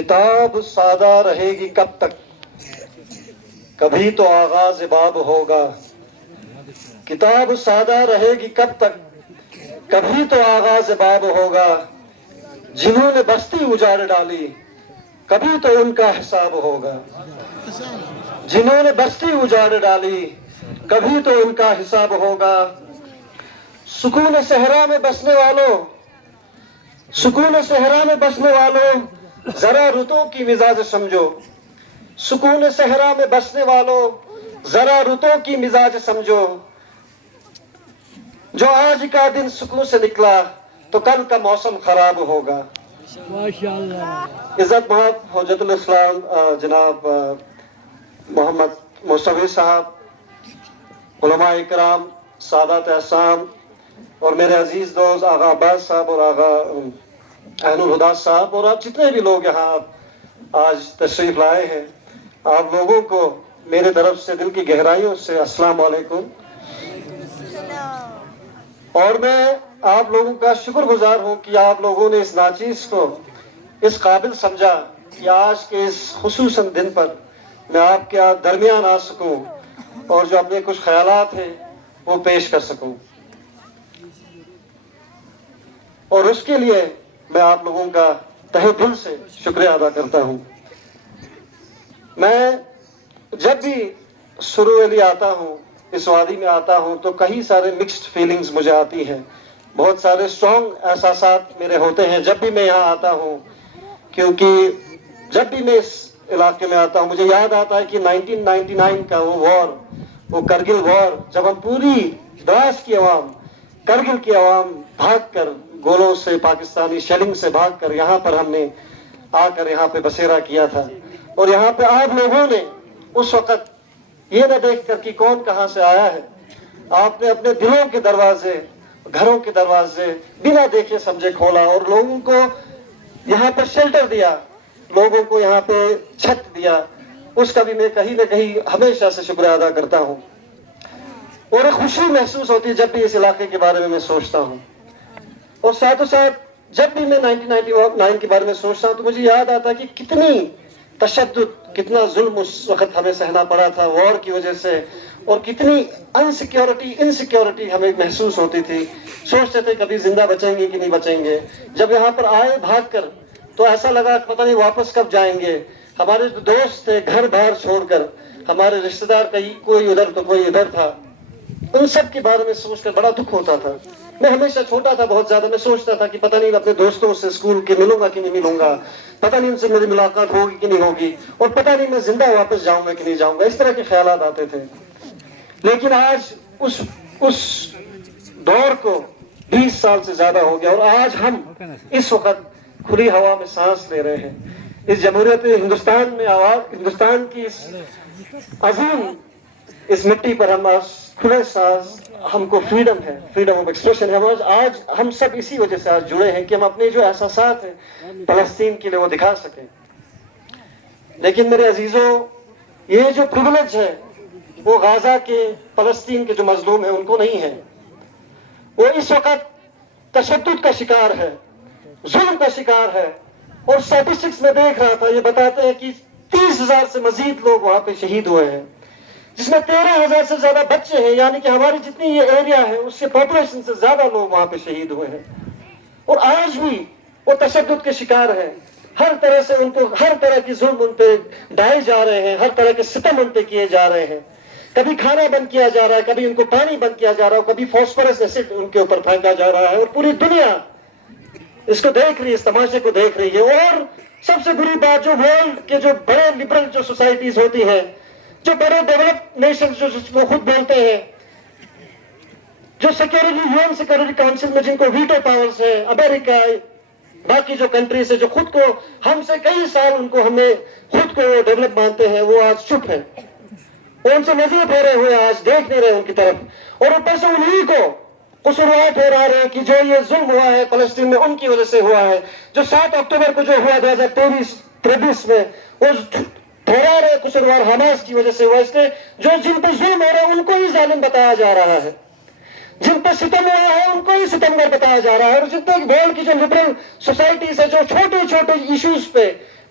کتاب سادہ رہے گی کب تک، کبھی تو آغاز باب ہوگا. کتاب سادہ رہے گی کب تک، کبھی تو آغاز باب ہوگا. جنہوں نے بستی اجاڑ ڈالی کبھی تو ان کا حساب ہوگا. جنہوں نے بستی اجاڑ ڈالی کبھی تو ان کا حساب ہوگا. سکون صحرا میں بسنے والوں، سکون صحرا میں بسنے والوں، ذرا رتوں کی مزاج سمجھو. سکون صحرا میں بسنے والوں، ذرا رتوں کی مزاج سمجھو. جو آج کا دن سکون سے نکلا تو کل کا موسم خراب ہوگا. عزت مآب حجت الاسلام جناب محمد مصطفی صاحب، علماء اکرام، سادات احسان اور میرے عزیز دوست آغا عباس صاحب اور آغا اہل الہدا صاحب اور آپ جتنے بھی لوگ یہاں آج تشریف لائے ہیں، آپ لوگوں کو میرے طرف سے دل کی گہرائیوں سے السلام علیکم. اور میں آپ لوگوں کا شکر گزار ہوں کہ آپ لوگوں نے اس ناچیز کو اس قابل سمجھا کہ آج کے اس خصوصاً دن پر میں آپ کے درمیان آ سکوں اور جو اپنے کچھ خیالات ہیں وہ پیش کر سکوں. اور اس کے لیے میں آپ لوگوں کا تہہ دل سے شکریہ ادا کرتا ہوں. میں جب بھی سرو علی آتا ہوں، اس وادی میں آتا ہوں تو کئی سارے مکسڈ فیلنگز مجھے آتی ہیں. بہت سارے اسٹرانگ احساسات میرے ہوتے ہیں جب بھی میں یہاں آتا ہوں، کیونکہ جب بھی میں اس علاقے میں آتا ہوں مجھے یاد آتا ہے کہ 1999 کا وہ وار، وہ کرگل وار، جب ہم پوری دراز کی عوام، کرگل کی عوام بھاگ کر گولوں سے، پاکستانی شیلنگ سے بھاگ کر یہاں پر ہم نے آ کر یہاں پہ بسیرا کیا تھا. اور یہاں پہ آپ لوگوں نے اس وقت یہ نہ دیکھ کر کہ کون کہاں سے آیا ہے، آپ نے اپنے دلوں کے دروازے، گھروں کے دروازے بنا دیکھے سمجھے کھولا اور لوگوں کو یہاں پر شیلٹر دیا، لوگوں کو یہاں پہ چھت دیا. اس کا بھی میں کہیں نہ کہیں ہمیشہ سے شکریہ ادا کرتا ہوں. اور ایک خوشی محسوس ہوتی ہے جب بھی اس علاقے کے بارے میں سوچتا ہوں. اور ساتھ و ساتھ جب بھی میں 1999 کے بارے میں سوچتا ہوں تو مجھے یاد آتا ہے کہ کتنی تشدد، کتنا ظلم اس وقت ہمیں سہنا پڑا تھا وار کی وجہ سے، اور کتنی انسیکیورٹی ہمیں محسوس ہوتی تھی. سوچتے تھے کبھی زندہ بچیں گے کہ نہیں بچیں گے. جب یہاں پر آئے بھاگ کر تو ایسا لگا کہ پتہ نہیں واپس کب جائیں گے. ہمارے جو دوست تھے گھر باہر چھوڑ کر، ہمارے رشتہ دار کہیں کوئی ادھر تو کوئی ادھر تھا، ان سب کے بارے میں سوچ کر بڑا دکھ ہوتا تھا. میں ہمیشہ چھوٹا تھا بہت زیادہ، میں سوچتا تھا کہ پتہ نہیں اپنے دوستوں سے اسکول کے ملوں گا کہ نہیں ملوں گا، پتہ نہیں ان سے میری ملاقات ہوگی کہ نہیں ہوگی، اور پتہ نہیں میں زندہ واپس جاؤں گا کہ نہیں جاؤں گا. اس طرح کے خیالات آتے تھے. لیکن آج اس دور کو 20 سال سے زیادہ ہو گیا اور آج ہم اس وقت کھلی ہوا میں سانس لے رہے ہیں. اس جمہوریت ہندوستان میں ہندوستان کی اس عظیم اس مٹی پر ہم کھلے سانس، ہم کو فریڈم ہے، فریڈم آف ایکسپریشن ہے. آج ہم سب اسی وجہ سے آج جڑے ہیں کہ ہم اپنے جو احساسات ہیں فلسطین کے لیے وہ دکھا سکیں. لیکن میرے عزیزوں، یہ جو پریولیج ہے وہ غزہ کے، فلسطین کے جو مظلوم ہیں ان کو نہیں ہے. وہ اس وقت تشدد کا شکار ہے، ظلم کا شکار ہے. اور اسٹیٹسٹکس میں دیکھ رہا تھا، یہ بتاتے ہیں کہ 30,000 سے مزید لوگ وہاں پہ شہید ہوئے ہیں، جس میں 13,000 سے زیادہ بچے ہیں. یعنی کہ ہماری جتنی یہ ایریا ہے اس سے پاپولیشن سے زیادہ لوگ وہاں پہ شہید ہوئے ہیں. اور آج بھی وہ تشدد کے شکار ہیں. ہر طرح سے ان کو، ہر طرح کی ظلم ان پہ ڈھائے جا رہے ہیں، ہر طرح کے ستم ان پہ کیے جا رہے ہیں. کبھی کھانا بند کیا جا رہا ہے، کبھی ان کو پانی بند کیا جا رہا ہے، کبھی فاسفورس ایسڈ ان کے اوپر پھینکا جا رہا ہے. اور پوری دنیا اس کو دیکھ رہی ہے، اس تماشے کو دیکھ رہی ہے. اور سب سے بری بات، جو ورلڈ کے جو بڑے لبرل جو سوسائٹیز ہوتی ہیں، جو بڑے ڈیولپ نیشن جو جس کو خود بولتے ہیں، جو UN سیکورٹی کاؤنسل میں جن کو ویٹو پاورز ہے، امریکہ، باقی جو کنٹریز ہے جو خود کو ہم سے کئی سال ان کو ہمیں خود کو ڈیولپ مانتے ہیں، وہ آج چپ ہیں. اور ان سے نظر پھیرے ہوئے آج دیکھ نہیں رہے ان کی طرف. اور اوپر سے انہی کو قصوروار ٹھہرا رہے کہ جو یہ ظلم ہوا ہے فلسطین میں ان کی وجہ سے ہوا ہے. جو 7 اکتوبر کو جو ہوا 2023 میں، وہ ٹھہرا رہے قصوروار حماس کی وجہ سے ہوا. اس کے جو جن پہ ظلم ہو رہا ہے ان کو ہی ظالم بتایا جا رہا ہے، جن پہ ستم ہوا ہے ان کو ہی ستمگر بتایا جا رہا ہے. اور جتنے ورلڈ کی جو لبرل سوسائٹیز ہے جو چھوٹے چھوٹے ایشوز پہ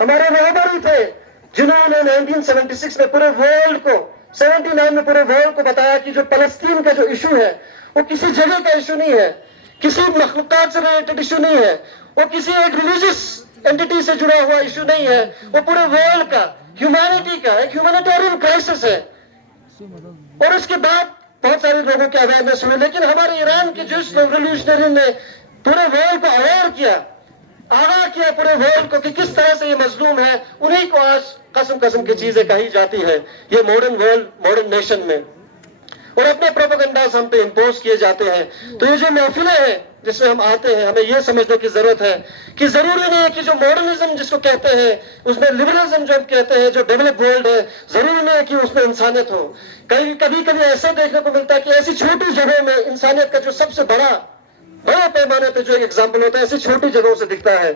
ہمارے رہبر ہی تھے جنہوں نے 1976 میں پورے ورلڈ کو 79 میں پورے ورلڈ کو بتایا کہ جو فلسطین کا جو ایشو ہے وہ کسی جگہ کا ایشو نہیں ہے, کسی مخلوقات سے ریلیٹڈ ایشو نہیں ہے, وہ کسی ایک ریلیجس اینٹی سے جڑا ہوا ایشو نہیں ہے, وہ پورے ورلڈ کا ہیومینٹی کا ایک ہیومینیٹیرین کرائسس ہے. اور اس کے بعد بہت سارے لوگوں کے اویئرنیس ہوئے, لیکن ہمارے ایران کے جس ریولیوشنری نے پورے ورلڈ کو اویئر کیا, آگاہ کیا پورے ورلڈ کو کہ کس طرح سے یہ مظلوم ہے, انہی کو آج قسم کی چیزیں کہی جاتی ہے یہ ماڈرن ورلڈ ماڈرن نیشن میں, اور اپنے پروپیگنڈاز ہم پہ امپوز کیے جاتے ہیں. تو یہ جو محفلیں ہیں جس میں ہم آتے ہیں, ہمیں یہ سمجھنے کی ضرورت ہے کہ ضروری نہیں ہے کہ جو ماڈرنزم جس کو کہتے ہیں, اس میں لبرلزم جو ہم کہتے ہیں, جو ڈیولپ ورلڈ ہے, ضروری نہیں ہے کہ اس میں انسانیت ہو. کبھی ایسا دیکھنے کو ملتا ہے کہ ایسی چھوٹی جگہوں میں انسانیت کا جو سب سے بڑے پیمانے پہ جو ایک ایگزامپل ہوتا ہے ایسی چھوٹی جگہوں سے دکھتا ہے.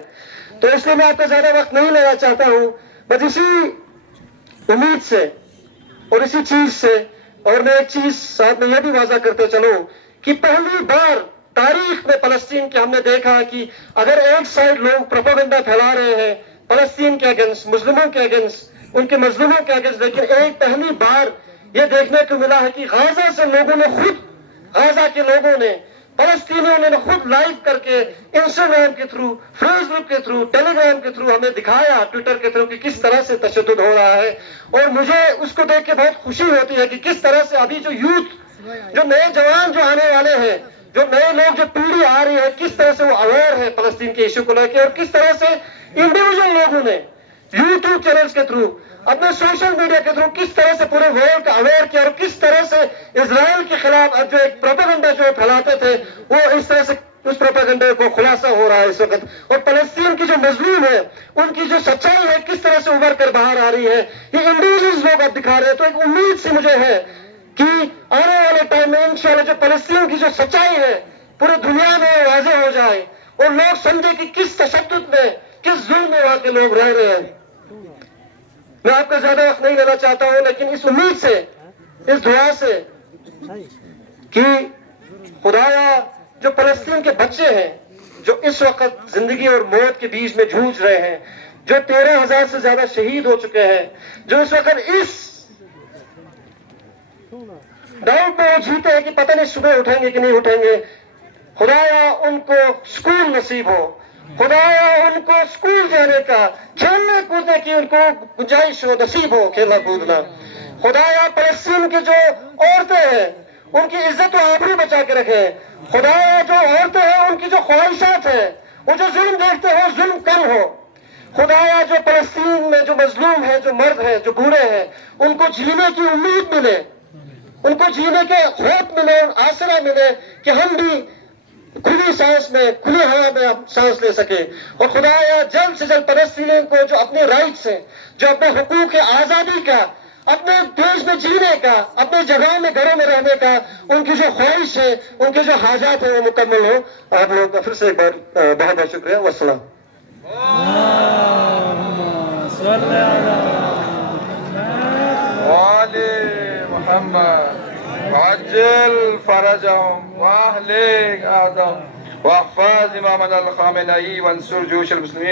تو اس لیے میں آپ کا زیادہ وقت نہیں لینا چاہتا ہوں, بس اسی امید سے اور اسی چیز سے, اور میں ایک چیز ساتھ میں یہ بھی واضح کرتے چلوں کہ پہلی بار تاریخ میں فلسطین کے ہم نے دیکھا کہ اگر ایک سائڈ لوگ پروپیگنڈا پھیلا رہے ہیں فلسطین کے اگینسٹ, مسلموں کے اگینسٹ, ان کے مظلوموں کے اگینسٹ, لیکن ایک پہلی بار یہ دیکھنے کو ملا ہے کہ غازہ سے لوگوں نے خود, غازہ کے لوگوں نے, فلسطینیوں نے خود لائیو کر کے انسٹاگرام کے تھرو, فیس بک کے تھرو, ٹیلی گرام کے تھرو ہمیں دکھایا, ٹویٹر کے تھرو, کہ کس طرح سے تشدد ہو رہا ہے. اور مجھے اس کو دیکھ کے بہت خوشی ہوتی ہے کہ کس طرح سے ابھی جو یوتھ, جو نئے جوان جو آنے والے ہیں, جو نئے لوگ, جو پیڑھی آ رہی ہے, کس طرح سے وہ اویئر ہے فلسطین کے ایشو کو لے کے, اور کس طرح سے انڈیویجل لوگوں نے یوٹیوب چینلز کے تھرو, اپنے سوشل میڈیا کے تھرو کس طرح سے پورے ورلڈ کا اویئر کیا, اور کس طرح سے اسرائیل کے خلاف جو ایک پروپیگنڈا جو پھیلاتے تھے وہ اس طرح سے اس پروپیگنڈے کو خلاصہ ہو رہا ہے اس وقت. اور فلسطین کی جو مظلوم ہے ان کی جو سچائی ہے کس طرح سے ابھر کر باہر آ رہی ہے, یہ انڈیویجلز لوگ اب دکھا رہے ہیں. تو ایک امید سی مجھے ہے کہ آنے والے ٹائم میں انشاءاللہ جو فلسطین کی جو سچائی ہے پورے دنیا میں واضح ہو جائے, اور لوگ سمجھے کہ کس تشدد میں, کس ظلم میں وہاں کے لوگ رہ رہے ہیں. میں آپ کا زیادہ وقت نہیں لینا چاہتا ہوں, لیکن اس امید سے, اس دعا سے کہ خدایا جو فلسطین کے بچے ہیں جو اس وقت زندگی اور موت کے بیچ میں جھوج رہے ہیں, جو 13,000 سے زیادہ شہید ہو چکے ہیں, جو اس وقت اس ڈاؤٹ میں وہ جیتے ہیں کہ پتہ نہیں صبح اٹھیں گے کہ نہیں اٹھیں گے, خدایا ان کو سکون نصیب ہو, خدایا ان کو اسکول جانے کا, کھیلنے کودنے کی ان کو گنجائش ہو, نصیب ہو کھیلنا کودنا. خدایا فلسطین کی جو عورتیں ہیں ان کی عزت و آبرو بچا کے رکھے, خدایا جو عورتیں ہیں ان کی جو خواہشات ہیں وہ جو ظلم دیکھتے ہو ظلم کم ہو. خدایا جو فلسطین میں جو مظلوم ہیں, جو مرد ہیں, جو بوڑھے ہیں, ان کو جینے کی امید ملے, ان کو جینے کے ہوپ ملے, آسرا ملے کہ ہم بھی کھلی سانس میں, کھلی ہوا میں سانس لے سکے. اور خدایا جلد سے جلد فلسطینیوں کو جو اپنے رائٹس ہیں, جو اپنے حقوق آزادی کا, اپنے دیش میں جینے کا, اپنے جگہوں میں گھروں میں رہنے کا, ان کی جو خواہش ہے, ان کی جو حاجات ہیں وہ مکمل ہو. آپ لوگوں کا پھر سے ایک بار بہت بہت شکریہ. والسلام. محمد وعجل فرجهم واهلك اعدهم واحفظ امامنا الخامنئي وانصر جيوش المسلمين.